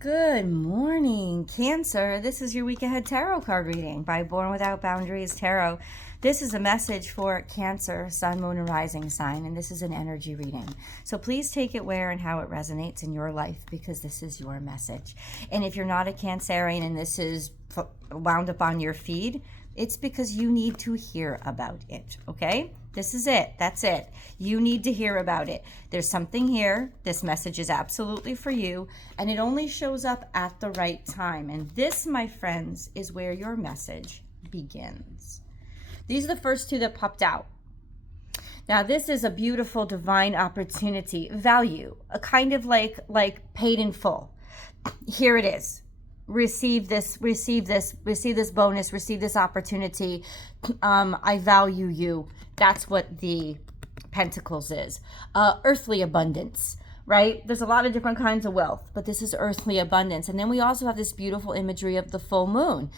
Good morning, Cancer. This is your week ahead tarot card reading by Born Without Boundaries Tarot. This is a message for Cancer, Sun, Moon, and Rising sign, and this is an energy reading. So please take it where and how it resonates in your life because this is your message. And if you're not a Cancerian and this is wound up on your feed, it's because you need to hear about it, okay? This is it. That's it. You need to hear about it. There's something here. This message is absolutely for you, and it only shows up at the right time. And this, my friends, is where your message begins. These are the first two that popped out. Now, this is a beautiful divine opportunity, value, a kind of like paid in full. Here it is. Receive this bonus, receive this opportunity. I value you. That's what the Pentacles is. Earthly abundance, right? There's a lot of different kinds of wealth, but this is earthly abundance. And then we also have this beautiful imagery of the full moon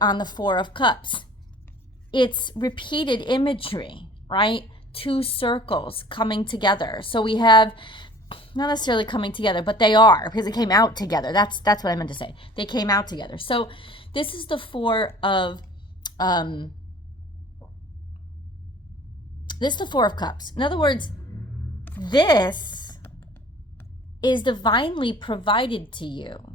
on the Four of Cups. It's repeated imagery, right? Two circles coming together. So we have not necessarily coming together, but they are because they came out together. That's what I meant to say. They came out together. So this is the Four of Cups. In other words, this is divinely provided to you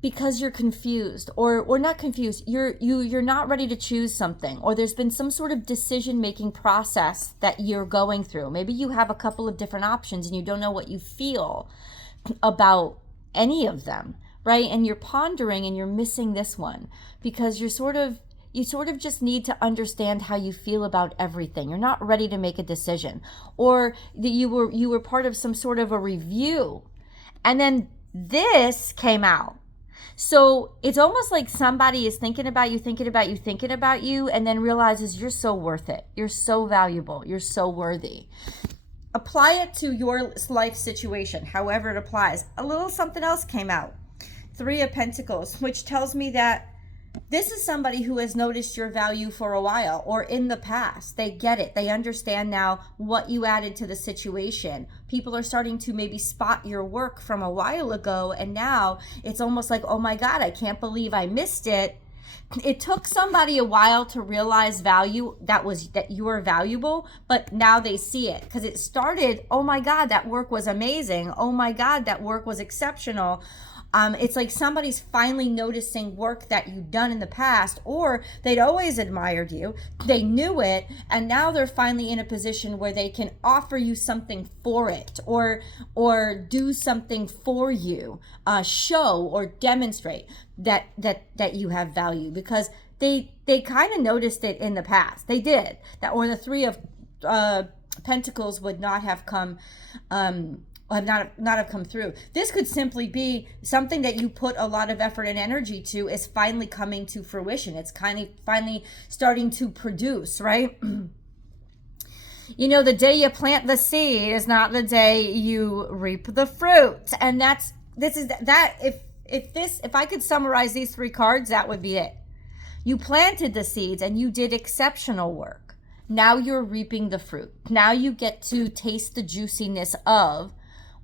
because you're confused or not confused. You're not ready to choose something, or there's been some sort of decision-making process that you're going through. Maybe you have a couple of different options and you don't know what you feel about any of them, right? And you're pondering and you're missing this one because you sort of just need to understand how you feel about everything. You're not ready to make a decision, or that you were part of some sort of a review, and then this came out. So it's almost like somebody is thinking about you, and then realizes you're so worth it. You're so valuable. You're so worthy. Apply it to your life situation, however it applies. A little something else came out. Three of Pentacles, which tells me that this is somebody who has noticed your value for a while or in the past. They get it. They understand now what you added to the situation. People are starting to maybe spot your work from a while ago, and now it's almost like, oh my God, I can't believe I missed it. It took somebody a while to realize that you were valuable, but now they see it because it started, oh my God, that work was amazing. Oh my God, that work was exceptional. It's like somebody's finally noticing work that you've done in the past, or they'd always admired you, they knew it, and now they're finally in a position where they can offer you something for it, or do something for you, show or demonstrate that you have value, because they kind of noticed it in the past. They did that, or the Three of Pentacles would not have come not have come through. This could simply be something that you put a lot of effort and energy to is finally coming to fruition. It's kind of finally starting to produce, right? You know, the day you plant the seed is not the day you reap the fruit. And if I could summarize these three cards, that would be it. You planted the seeds and you did exceptional work. Now you're reaping the fruit. Now you get to taste the juiciness of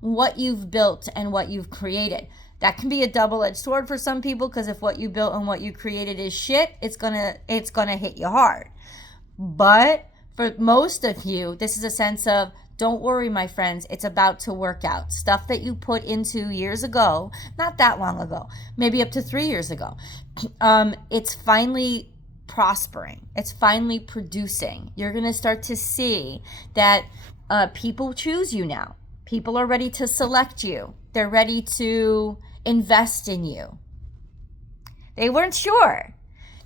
what you've built and what you've created. That can be a double-edged sword for some people, because if what you built and what you created is shit, it's gonna hit you hard. But for most of you, this is a sense of, don't worry, my friends, it's about to work out. Stuff that you put into years ago, not that long ago, maybe up to 3 years ago, it's finally prospering. It's finally producing. You're gonna start to see that people choose you now. People are ready to select you. They're ready to invest in you. They weren't sure.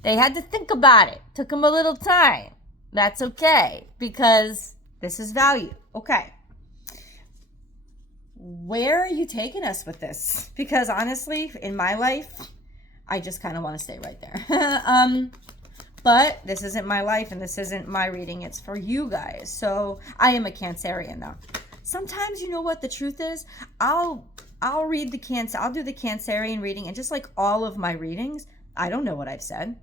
They had to think about it. Took them a little time. That's okay, because this is value. Okay. Where are you taking us with this? Because honestly, in my life, I just kind of want to stay right there. But this isn't my life and this isn't my reading. It's for you guys. So I am a Cancerian though. Sometimes, you know what the truth is? I'll do the Cancerian reading, and just like all of my readings, I don't know what I've said.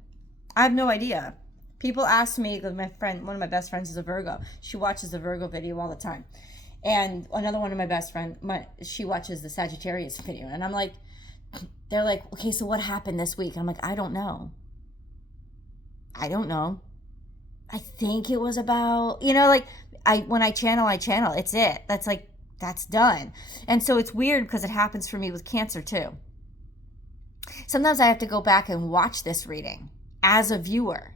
I have no idea. People ask me, because one of my best friends is a Virgo. She watches the Virgo video all the time. And another one of my best friend, she watches the Sagittarius video, and I'm like, they're like, okay, so what happened this week? I'm like, I don't know. I think it was about, like when I channel, it's it. That's done. And so it's weird because it happens for me with Cancer too. Sometimes I have to go back and watch this reading as a viewer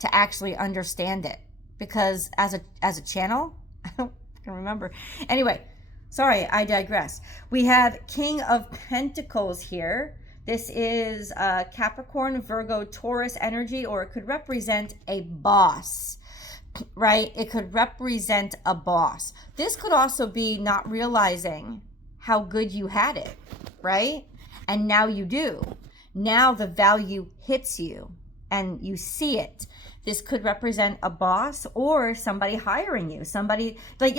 to actually understand it, because as a channel, I don't remember. Anyway, sorry, I digress. We have King of Pentacles here. This is Capricorn, Virgo, Taurus energy, or it could represent a boss, right? It could represent a boss. This could also be not realizing how good you had it, right? And now you do. Now the value hits you and you see it. This could represent a boss or somebody hiring you. Somebody could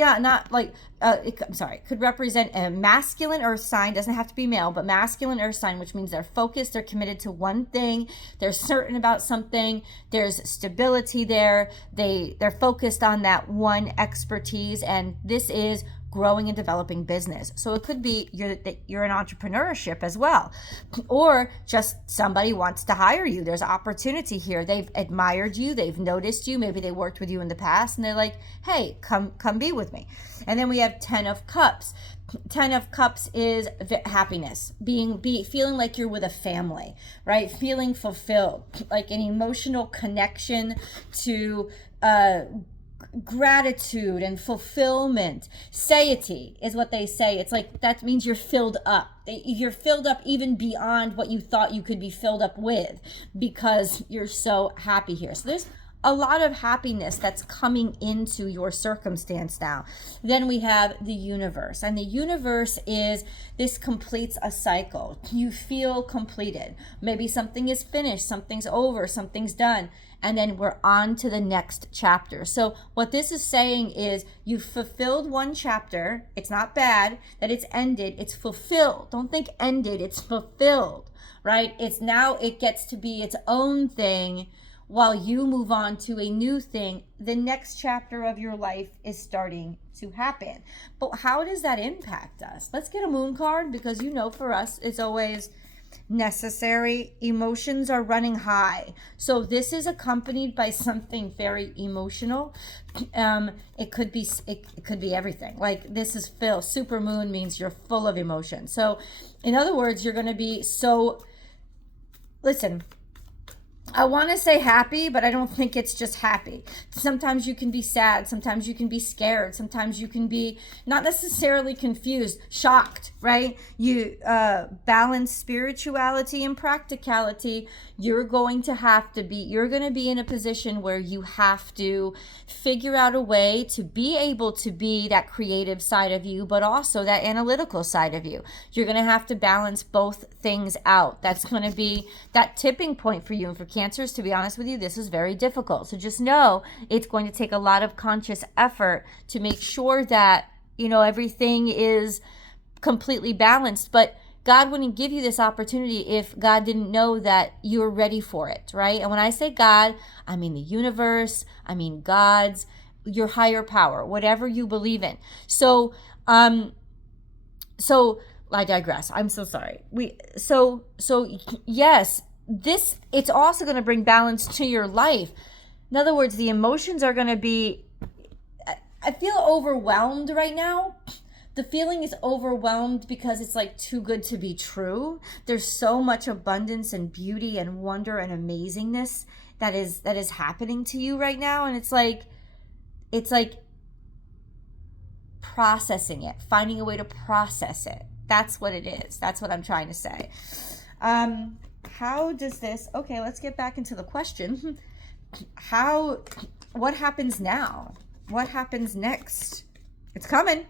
represent a masculine earth sign. Doesn't have to be male, but masculine earth sign, which means they're focused, they're committed to one thing, they're certain about something, there's stability there, they're focused on that one expertise, and this is growing and developing business. So it could be you're in entrepreneurship as well, or just somebody wants to hire you. There's opportunity here. They've admired you, they've noticed you, maybe they worked with you in the past, and they're like, hey, come be with me. And then we have 10 of Cups. 10 of Cups is happiness, feeling like you're with a family, right? Feeling fulfilled, like an emotional connection to gratitude and fulfillment. Satiety is what they say. It's like, that means you're filled up. You're filled up even beyond what you thought you could be filled up with, because you're so happy here. So there's a lot of happiness that's coming into your circumstance now. Then we have the universe, and the universe is, this completes a cycle. You feel completed. Maybe something is finished, something's over, something's done, and then we're on to the next chapter. So what this is saying is, you've fulfilled one chapter. It's not bad that it's ended. It's fulfilled. Don't think ended. It's fulfilled, right? It's now, it gets to be its own thing while you move on to a new thing. The next chapter of your life is starting to happen. But how does that impact us? Let's get a moon card, because for us, it's always necessary. Emotions are running high. So this is accompanied by something very emotional. It could be everything. Like, this is super moon means you're full of emotion. So in other words, you're going to be listen, I want to say happy, but I don't think it's just happy. Sometimes you can be sad. Sometimes you can be scared. Sometimes you can be not necessarily confused, shocked, right? You balance spirituality and practicality. You're going to be in a position where you have to figure out a way to be able to be that creative side of you, but also that analytical side of you. You're going to have to balance both things out. That's going to be that tipping point for you. And for Cancers, to be honest with you, this is very difficult. So just know it's going to take a lot of conscious effort to make sure that, everything is completely balanced. But God wouldn't give you this opportunity if God didn't know that you were ready for it, right? And when I say God, I mean the universe, I mean God's, your higher power, whatever you believe in. So I digress. I'm so sorry. Yes, it's also going to bring balance to your life. In other words, the emotions are going to be, I feel overwhelmed right now. The feeling is overwhelmed because it's like too good to be true. There's so much abundance and beauty and wonder and amazingness that is happening to you right now. And it's like processing it, finding a way to process it. That's what it is. That's what I'm trying to say. How does this, okay, let's get back into the question. What happens now? What happens next? It's coming.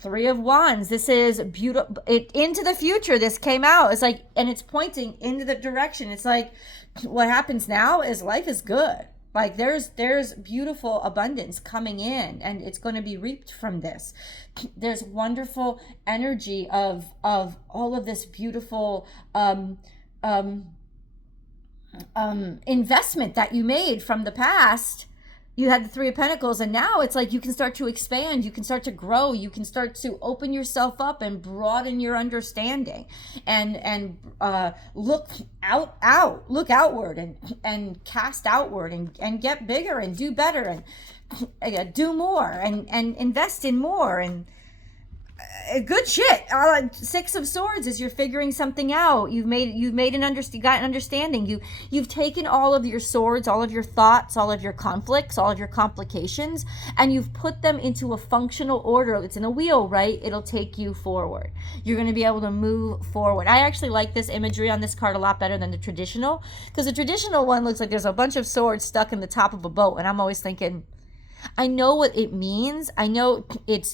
3 of Wands. This is beautiful. Into the future, this came out. It's like, and it's pointing into the direction. It's like, what happens now is life is good. Like, there's beautiful abundance coming in, and it's going to be reaped from this. There's wonderful energy of all of this beautiful investment that you made from the past. you had the Three of Pentacles, and now it's like you can start to expand, you can start to grow, you can start to open yourself up and broaden your understanding, and look outward, and cast outward, and get bigger and do better, and do more, and invest in more, and good shit. Six of Swords is you're figuring something out. You've got an understanding. You've taken all of your swords, all of your thoughts, all of your conflicts, all of your complications, and you've put them into a functional order. It's in a wheel, right? It'll take you forward. You're going to be able to move forward. I actually like this imagery on this card a lot better than the traditional, because the traditional one looks like there's a bunch of swords stuck in the top of a boat, and I'm always thinking, I know what it means. I know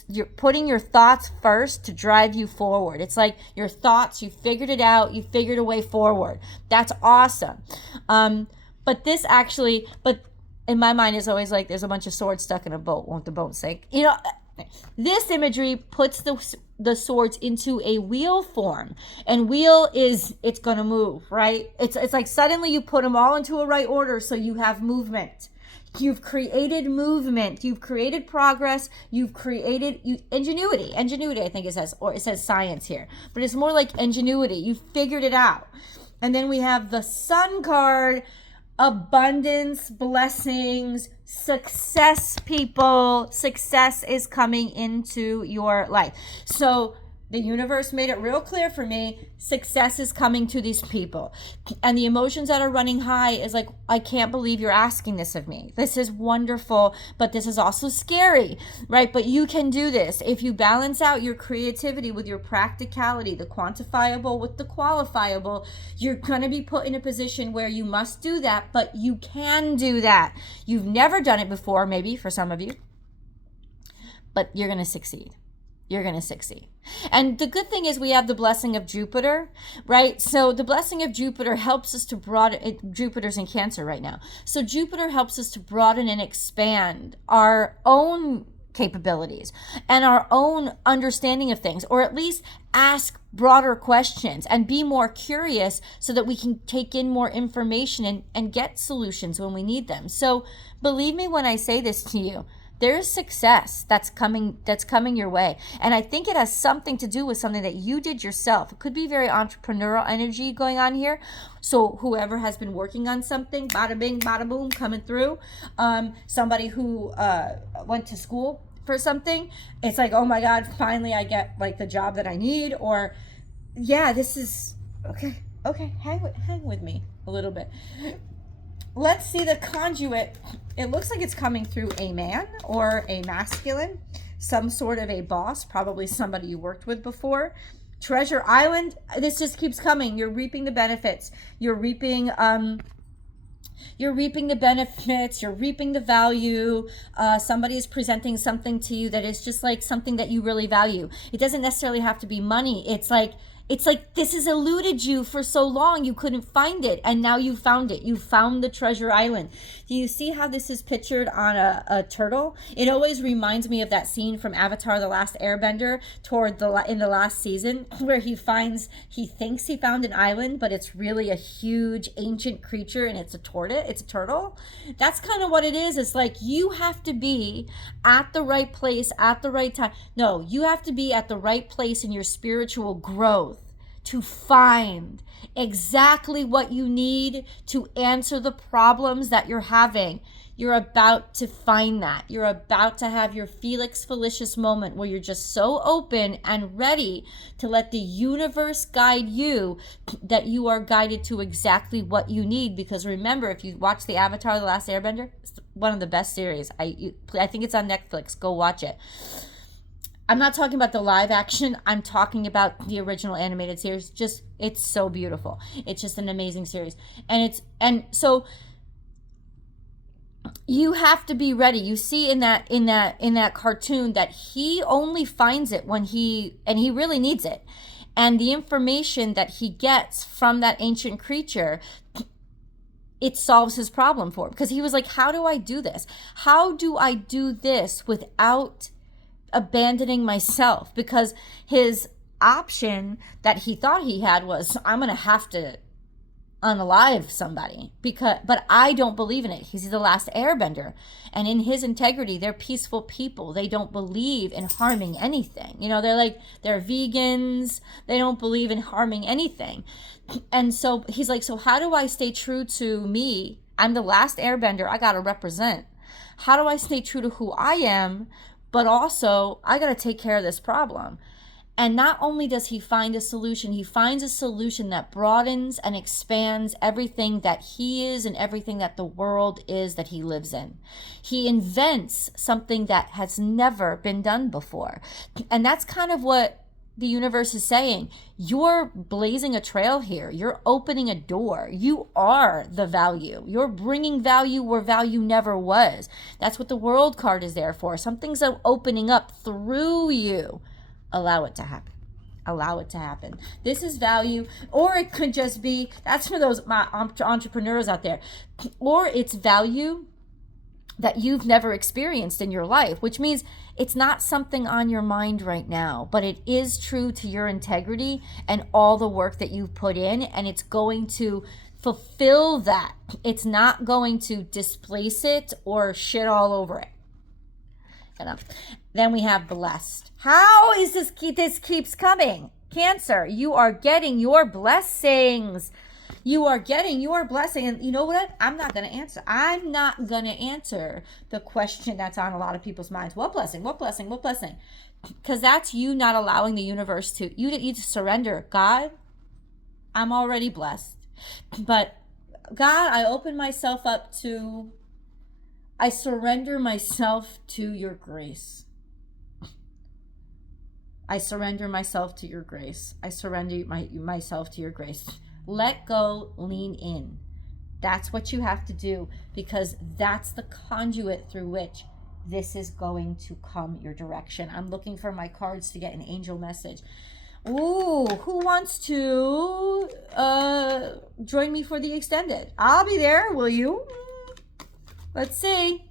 you're putting your thoughts first to drive you forward. It's like your thoughts, you figured it out, you figured a way forward. That's awesome. But in my mind is always like, there's a bunch of swords stuck in a boat. Won't the boat sink? This imagery puts the swords into a wheel form, and wheel is, it's going to move, right? It's like suddenly you put them all into a right order, so you have movement. You've created movement. You've created progress. You've created ingenuity. Ingenuity, I think it says, or it says science here, but it's more like ingenuity. You figured it out. And then we have the Sun card, abundance, blessings, success, people. Success is coming into your life. So the universe made it real clear for me, success is coming to these people. And the emotions that are running high is like, I can't believe you're asking this of me. This is wonderful, but this is also scary, right? But you can do this. If you balance out your creativity with your practicality, the quantifiable with the qualifiable, you're going to be put in a position where you must do that, but you can do that. You've never done it before, maybe for some of you, but you're going to succeed. You're going to succeed. And the good thing is we have the blessing of Jupiter, right? So the blessing of Jupiter helps us to broaden, Jupiter's in Cancer right now. So Jupiter helps us to broaden and expand our own capabilities and our own understanding of things, or at least ask broader questions and be more curious so that we can take in more information and get solutions when we need them. So believe me when I say this to you, there's success that's coming your way. And I think it has something to do with something that you did yourself. It could be very entrepreneurial energy going on here. So whoever has been working on something, bada bing, bada boom, coming through. Somebody who went to school for something, it's like, oh my God, finally I get like the job that I need. Or yeah, this is okay, hang with me a little bit. Let's see the conduit. It looks like it's coming through a man or a masculine, some sort of a boss, probably somebody you worked with before. Treasure Island, this just keeps coming. You're reaping the benefits. You're reaping the benefits. You're reaping the value. Somebody is presenting something to you that is just like something that you really value. It doesn't necessarily have to be money. It's like this has eluded you for so long, you couldn't find it, and now you found it. You found the treasure island. Do you see how this is pictured on a turtle? It always reminds me of that scene from Avatar: The Last Airbender in the last season, where he thinks he found an island, but it's really a huge ancient creature, and it's a turtle. That's kind of what it is. It's like you have to be at the right place at the right time. No, you have to be at the right place in your spiritual growth to find exactly what you need to answer the problems that you're having. You're about to find that. You're about to have your Felix Felicis moment where you're just so open and ready to let the universe guide you, that you are guided to exactly what you need. Because remember, if you watch the Avatar: The Last Airbender, it's one of the best series. I think it's on Netflix. Go watch it. I'm not talking about the live action. I'm talking about the original animated series. It's so beautiful. It's just an amazing series. And so you have to be ready. You see in that cartoon that he only finds it when he really needs it. And the information that he gets from that ancient creature, it solves his problem for him. Because he was like, how do I do this? How do I do this without abandoning myself? Because his option that he thought he had was, I'm gonna have to unalive somebody, but I don't believe in it. He's the last airbender, and in his integrity, they're peaceful people. They don't believe in harming anything. They're vegans. They don't believe in harming anything. And so he's like, so how do I stay true to me? I'm the last airbender. I got to represent. How do I stay true to who I am, but also I got to take care of this problem? And not only does he find a solution, he finds a solution that broadens and expands everything that he is and everything that the world is that he lives in. He invents something that has never been done before. And that's kind of what the universe is saying. You're blazing a trail here. You're opening a door. You are the value. You're bringing value where value never was. That's what the world card is there for. Something's opening up through you. Allow it to happen. Allow it to happen. This is value, or it could just be, that's for those entrepreneurs out there, or it's value that you've never experienced in your life, which means it's not something on your mind right now, but it is true to your integrity and all the work that you've put in, and it's going to fulfill that. It's not going to displace it or shit all over it. Then we have blessed. How is this keeps coming? Cancer, you are getting your blessings. You are getting your blessing. And you know what? I'm not going to answer. I'm not going to answer the question that's on a lot of people's minds. What blessing? What blessing? What blessing? Because that's you not allowing the universe to, you to surrender. God, I'm already blessed. But God, I open myself up to, I surrender myself to your grace. I surrender myself to your grace. I surrender myself to your grace. Let go, lean in. That's what you have to do, because that's the conduit through which this is going to come your direction. I'm looking for my cards to get an angel message. Ooh, who wants to join me for the extended? I'll be there, will you? Let's see.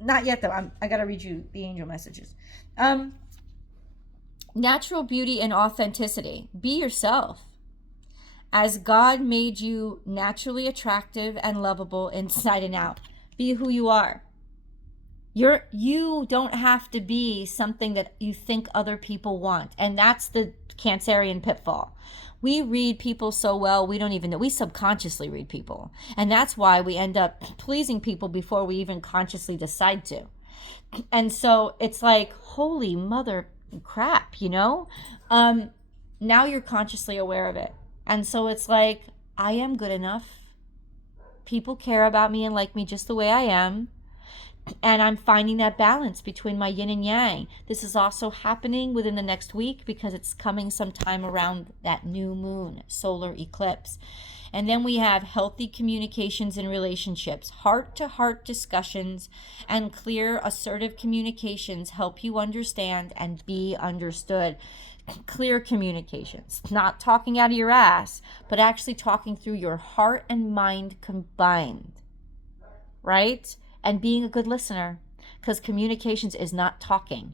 Not yet, though. I got to read you the angel messages. Natural beauty and authenticity. Be yourself. As God made you naturally attractive and lovable inside and out. Be who you are. You don't have to be something that you think other people want. And that's the Cancerian pitfall. We read people so well, we don't even know. We subconsciously read people. And that's why we end up pleasing people before we even consciously decide to. And so it's like, holy mother crap, now you're consciously aware of it. And so it's like, I am good enough. People care about me and like me just the way I am. And I'm finding that balance between my yin and yang. This is also happening within the next week because it's coming sometime around that new moon, solar eclipse. And then we have healthy communications in relationships. Heart-to-heart discussions and clear, assertive communications help you understand and be understood. Clear communications, not talking out of your ass, but actually talking through your heart and mind combined, right? And being a good listener, because communications is not talking.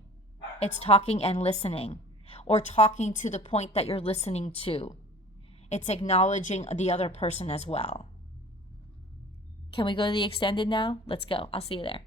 It's talking and listening, or talking to the point that you're listening to. It's acknowledging the other person as well. Can we go to the extended now? Let's go. I'll see you there.